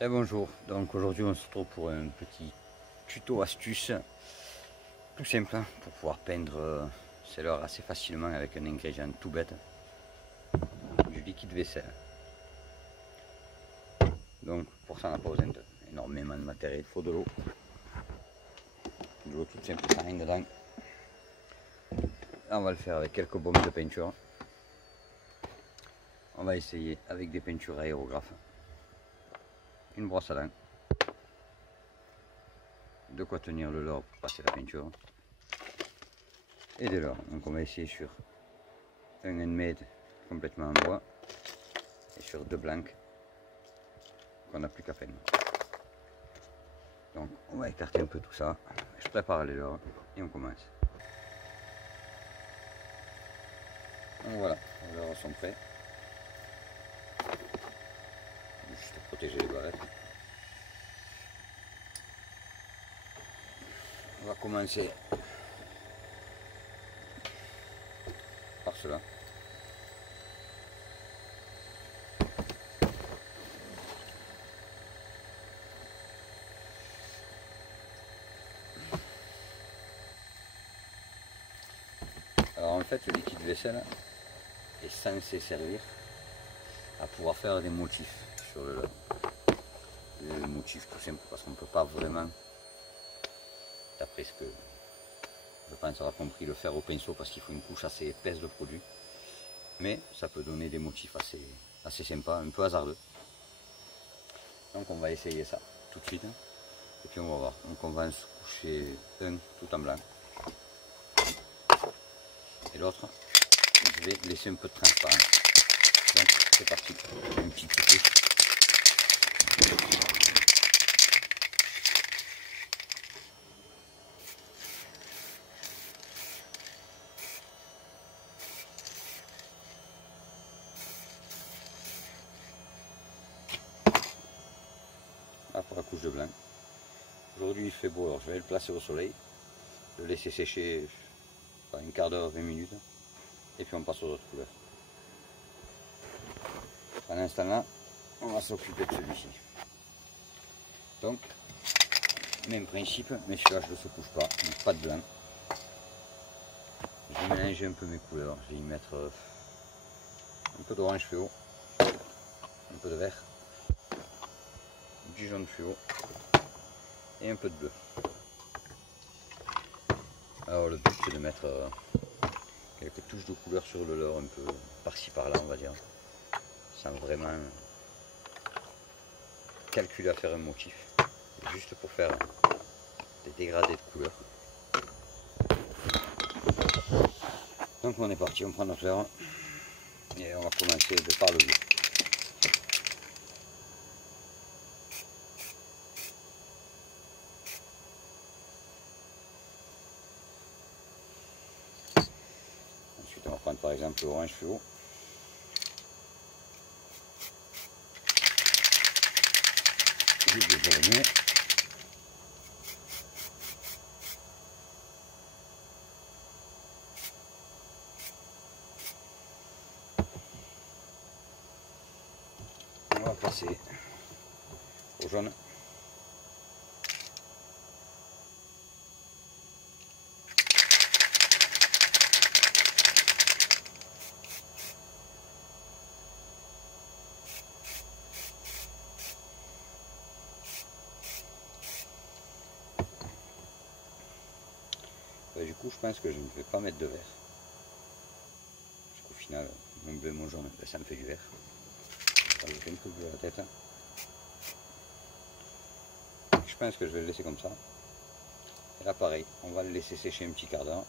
Et bonjour, donc aujourd'hui on se retrouve pour un petit tuto astuce tout simple pour pouvoir peindre ses leurres assez facilement avec un ingrédient tout bête, du liquide vaisselle. Donc pour ça on n'a pas besoin d'énormément de matériel, il faut de l'eau toute simple sans rien dedans. Là on va le faire avec quelques baumes de peinture. On va essayer avec des peintures aérographes, une brosse à dents, de quoi tenir le leurre pour passer la peinture et des leurres. Donc on va essayer sur un handmade complètement en bois et sur deux blancs qu'on n'a plus qu'à peindre. Donc on va écarter un peu tout ça, je prépare les leurres et on commence. Donc voilà, les leurres sont prêts. Juste protéger les barrettes. On va commencer par cela. Alors en fait le liquide vaisselle est censé servir à pouvoir faire des motifs sur le leurre. Des motifs tout simples parce qu'on ne peut pas vraiment, d'après ce que je pense avoir compris, le faire au pinceau parce qu'il faut une couche assez épaisse de produit. Mais ça peut donner des motifs assez sympas, un peu hasardeux. Donc on va essayer ça tout de suite. Et puis on va voir. Donc on va se coucher un tout en blanc. Et l'autre, je vais laisser un peu de transparence. Donc c'est parti. Une petite couche. Là pour la couche de blanc. Aujourd'hui il fait beau, alors je vais le placer au soleil, le laisser sécher un quart d'heure, 20 minutes, et puis on passe aux autres couleurs. Pendant ce temps-là, on va s'occuper de celui-ci. Donc, même principe, mais celui-là je ne le secouche pas, donc pas de blanc. Je vais mélanger un peu mes couleurs, je vais y mettre un peu d'orange fluo, un peu de vert, du jaune fluo et un peu de bleu. Alors le but c'est de mettre quelques touches de couleur sur le leurre, un peu par-ci par-là on va dire, sans vraiment calculer à faire un motif, juste pour faire des dégradés de couleur. Donc on est parti, on prend notre leurre et on va commencer de par le bleu. Ensuite on va prendre par exemple l'orange fluo. Du jaune. On va passer au jaune. Du coup, je pense que je ne vais pas mettre de vert. Parce qu'au final, mon bleu et mon jaune, ça me fait du vert. Je vais rajouter un peu de bleu à la tête. Je pense que je vais le laisser comme ça. Et là, pareil, on va le laisser sécher un petit quart d'heure.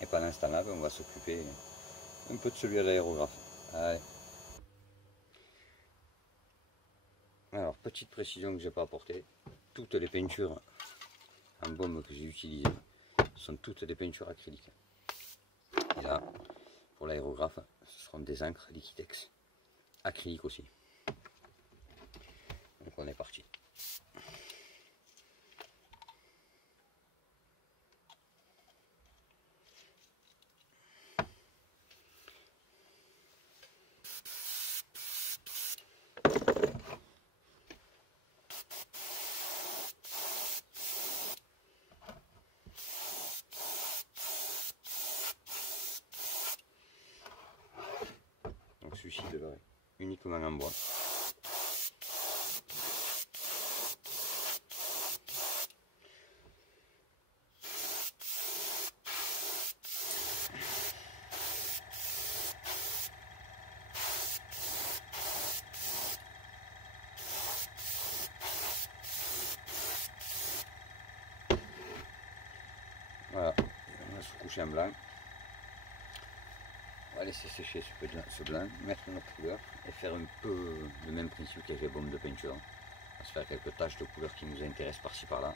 Et pendant ce temps-là, on va s'occuper un peu de celui à l'aérographe. Allez. Alors, petite précision que je n'ai pas apportée. Toutes les peintures en baume que j'ai utilisées sont toutes des peintures acryliques. Et là, pour l'aérographe, ce seront des encres Liquitex acryliques aussi. Donc on est parti. celui-ci de l'oreille, uniquement en bois. Voilà, on va se coucher en blanc. On va laisser sécher ce blanc, mettre notre couleur et faire un peu le même principe qu'avec les bombes de peinture. On va se faire quelques taches de couleur qui nous intéressent par-ci par-là.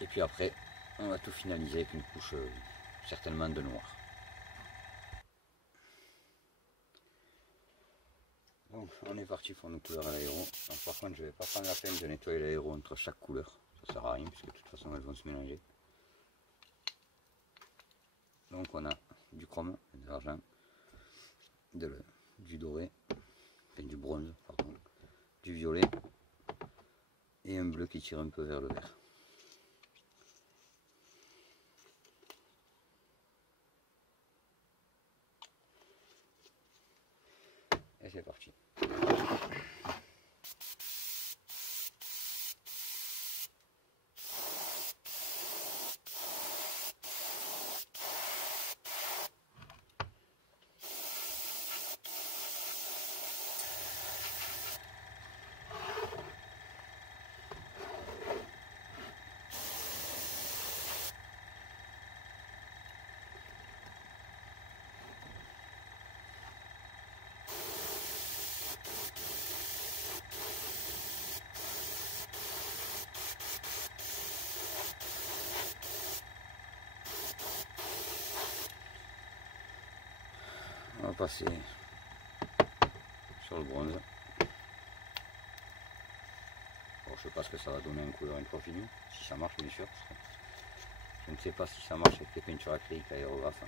Et puis après, on va tout finaliser avec une couche certainement de noir. Donc on est parti pour nos couleurs à l'aéro. Par contre, je ne vais pas prendre la peine de nettoyer l'aéro entre chaque couleur. Ça ne sert à rien puisque de toute façon elles vont se mélanger. Donc on a du chrome, de l'argent, du doré, enfin du bronze, pardon, du violet et un bleu qui tire un peu vers le vert. Et c'est parti. On va passer sur le bronze. Bon, je ne sais pas ce que ça va donner en couleur une fois fini, si ça marche bien sûr. Je ne sais pas si ça marche avec les peintures acryliques aérographes.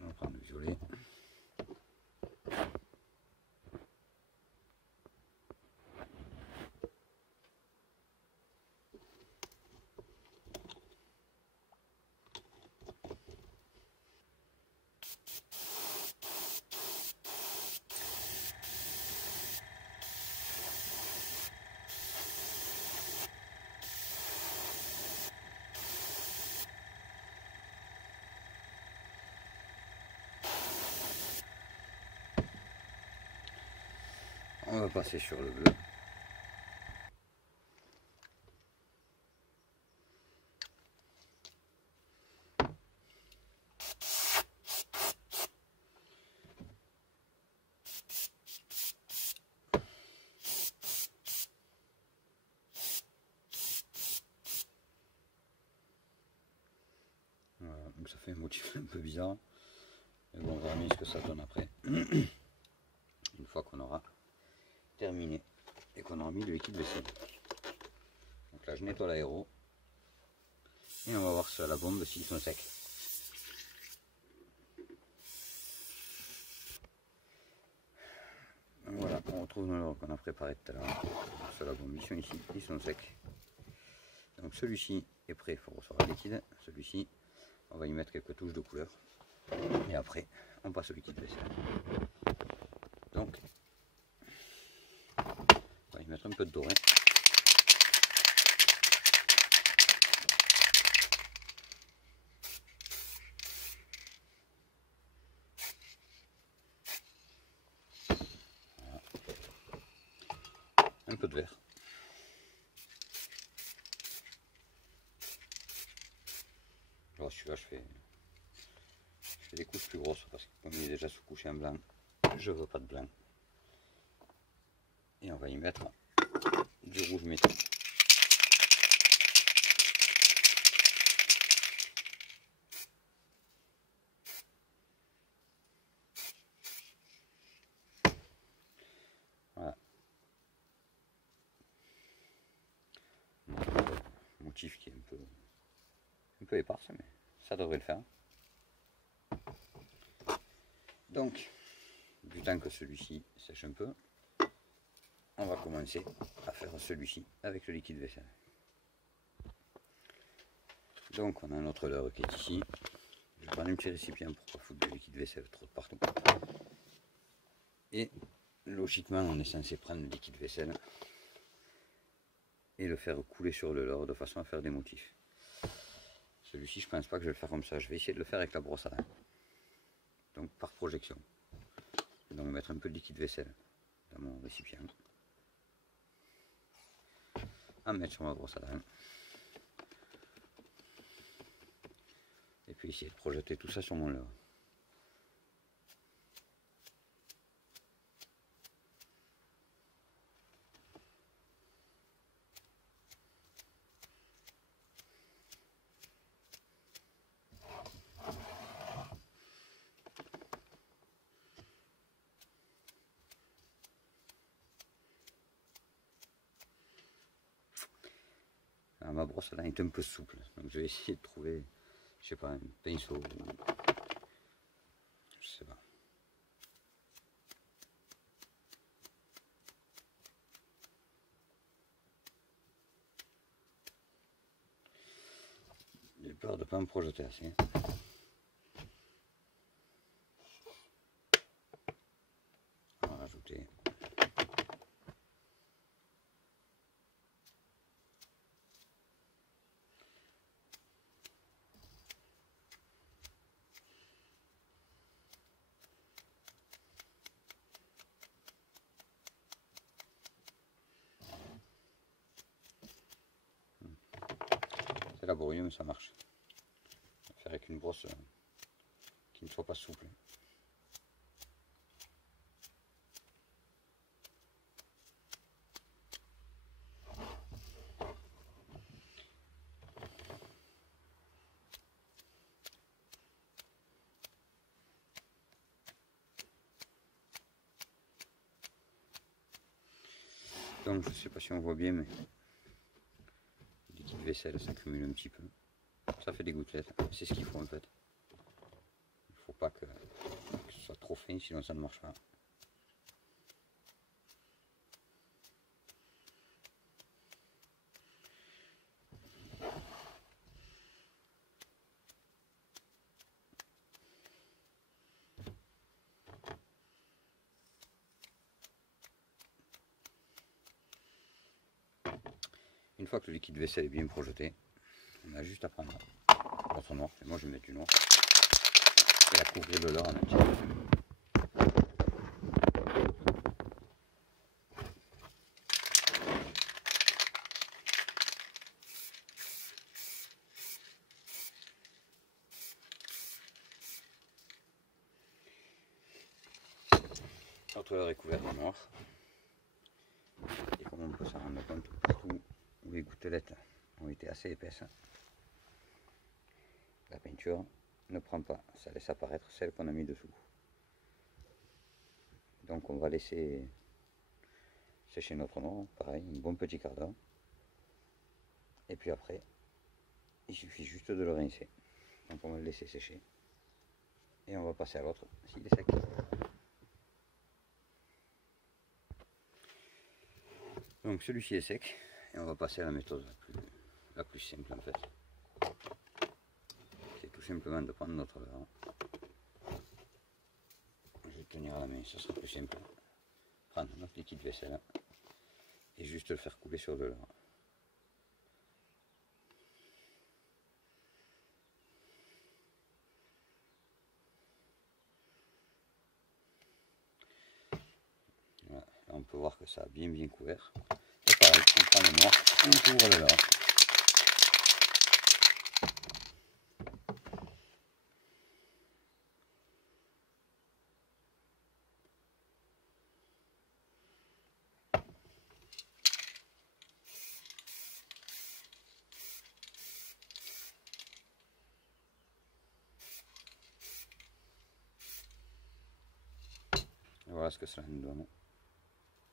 On va prendre le violet. On va passer sur le bleu. Voilà, donc ça fait un motif un peu bizarre. Mais bon, on va regarder ce que ça donne après. Une fois qu'on aura terminé et qu'on aura mis le liquide vaisselle. Donc là je nettoie l'aéro et on va voir sur la bombe s'ils sont secs. Voilà, on retrouve nos leurs qu'on a préparé tout à l'heure sur la bombe. Ils sont secs. Donc celui-ci est prêt pour recevoir le liquide. Celui-ci, on va y mettre quelques touches de couleur. Et après, on passe au liquide vaisselle. Donc, on va y mettre un peu de doré. Voilà. Un peu de vert. Alors celui-là je fais des couches plus grosses parce que comme il est déjà sous-couché en blanc, je veux pas de blanc. Et on va y mettre du rouge métallique. Voilà. Motif qui est un peu éparse, mais ça devrait le faire. Donc, du temps que celui-ci sèche un peu, on va commencer à faire celui-ci avec le liquide vaisselle. Donc on a notre leurre qui est ici. Je vais prendre un petit récipient pour pas foutre de liquide vaisselle trop de partout. Et logiquement on est censé prendre le liquide vaisselle et le faire couler sur le leurre de façon à faire des motifs. Celui-ci je pense pas que je vais le faire comme ça, je vais essayer de le faire avec la brosse à dents. Donc par projection. Donc mettre un peu de liquide vaisselle dans mon récipient. À mettre sur ma brosse à dents. Et puis essayer de projeter tout ça sur mon leurre. Alors, ma brosse à dents est un peu souple, donc je vais essayer de trouver, je sais pas, un pinceau ou... je sais pas. J'ai peur de ne pas me projeter assez. On va rajouter. C'est laborieux mais ça marche. On va faire avec une brosse qui ne soit pas souple. Donc je ne sais pas si on voit bien mais le liquide vaisselle s'accumule un petit peu. Ça fait des gouttelettes, c'est ce qu'il faut en fait. Il ne faut pas que ce soit trop fin sinon ça ne marche pas. Une fois que le liquide vaisselle est bien projeté, on a juste à prendre notre noir, et moi je vais mettre du noir, et à couvrir le leurre en entier. Notre leurre est couvert de noir, et comme on peut s'en rendre compte, partout où les gouttelettes ont été assez épaisses, la peinture ne prend pas, ça laisse apparaître celle qu'on a mis dessous. Donc on va laisser sécher notre noir, pareil, un bon petit quart d'heure. Et puis après, il suffit juste de le rincer. Donc on va le laisser sécher. Et on va passer à l'autre s'il est sec. Donc celui-ci est sec. Et on va passer à la méthode la plus simple en fait. C'est tout simplement de prendre notre verre. Je vais le tenir à la main, ça sera plus simple. Prendre notre liquide vaisselle et juste le faire couler sur le leurre. Voilà. Là, on peut voir que ça a bien couvert. Et pareil, on prend le noir, on couvre le leurre. Voilà ce que cela nous donne.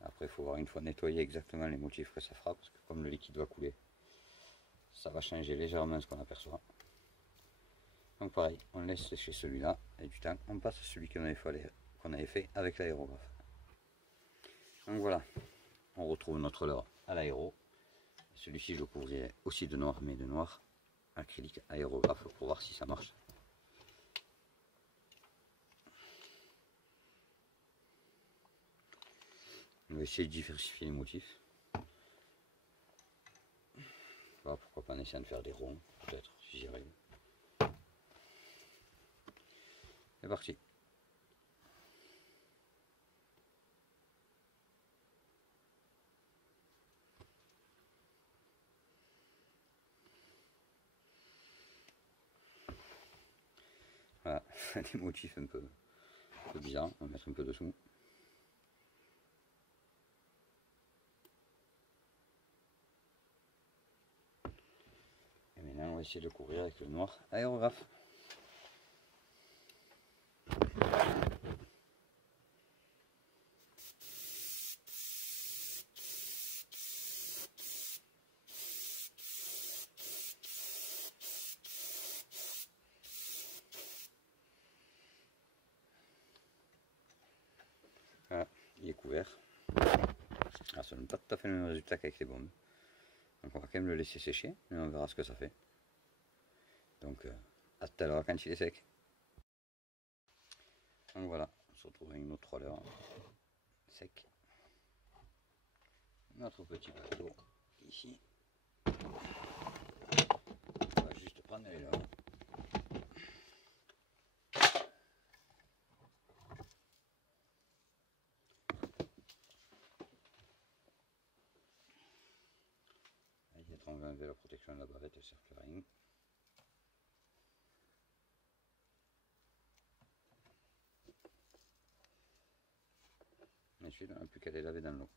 Après, il faut voir une fois nettoyé exactement les motifs que ça fera, parce que comme le liquide va couler, ça va changer légèrement ce qu'on aperçoit. Donc pareil, on laisse sécher celui-là, et du temps, on passe à celui qu'on avait fait avec l'aérographe. Donc voilà, on retrouve notre leurre à l'aéro. Celui-ci, je le couvrirai aussi de noir, mais de noir acrylique aérographe pour voir si ça marche. On va essayer de diversifier les motifs. Voilà, pourquoi pas en essayant de faire des ronds, peut-être, si j'y arrive. C'est parti. Voilà, des motifs un peu bizarres, on va mettre un peu dessous. Et maintenant on va essayer de couvrir avec le noir aérographe. Voilà, il est couvert. Alors ça donne pas tout à fait le même résultat qu'avec les bombes. Donc on va quand même le laisser sécher, et on verra ce que ça fait. Donc à tout à l'heure quand il est sec. Donc voilà, on se retrouve avec une autre roller sec. Notre petit bateau ici. On va juste prendre les leurres. On va enlever la protection de la bavette, elle ne sert plus à rien. Ensuite, on n'a plus qu'à les laver dans l'eau.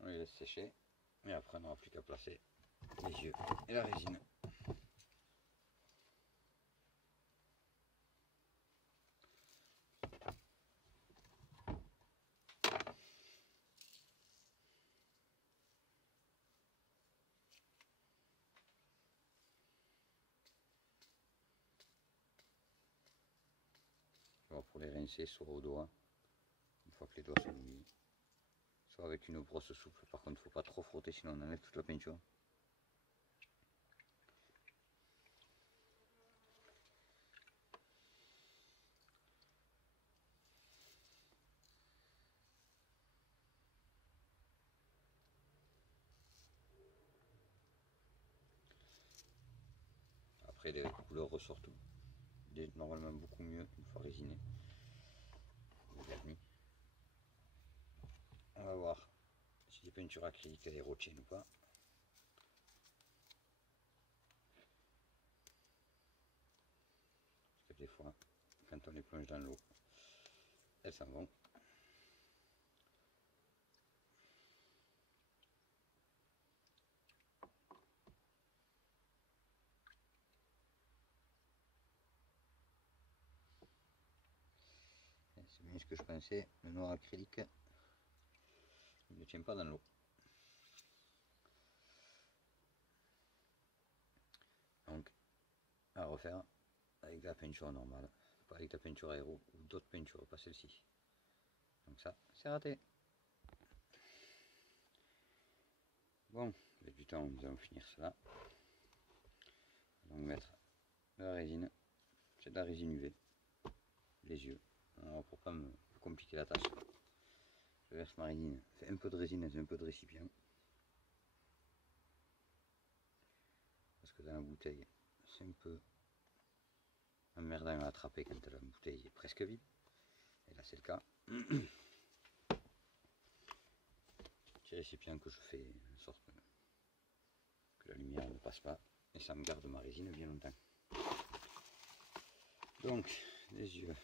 On les laisse sécher et après on n'aura plus qu'à placer les yeux et la résine. Alors pour les rincer, soit au doigt, une fois que les doigts sont mouillés, soit avec une brosse souple. Par contre, il ne faut pas trop frotter sinon on enlève toute la peinture. Après les couleurs ressortent normalement beaucoup mieux une fois résiné. On va voir si les peintures acryliques elles retiennent ou pas. Parce que des fois, quand on les plonge dans l'eau, elles s'en vont. C'est bien ce que je pensais, le noir acrylique il ne tient pas dans l'eau. Donc à refaire avec de la peinture normale, pas avec de la peinture aéro ou d'autres peintures, pas celle-ci. Donc ça, c'est raté. Bon, avec du temps, nous allons finir cela. Donc mettre de la résine, c'est de la résine UV, les yeux. Alors pour pas me compliquer la tâche, je verse ma résine, fais un peu de résine dans un peu de récipient. Parce que dans la bouteille, c'est un peu emmerdant à attraper quand la bouteille est presque vide. Et là c'est le cas. Petit récipient que je fais en sorte que la lumière ne passe pas. Et ça me garde ma résine bien longtemps. Donc, les yeux.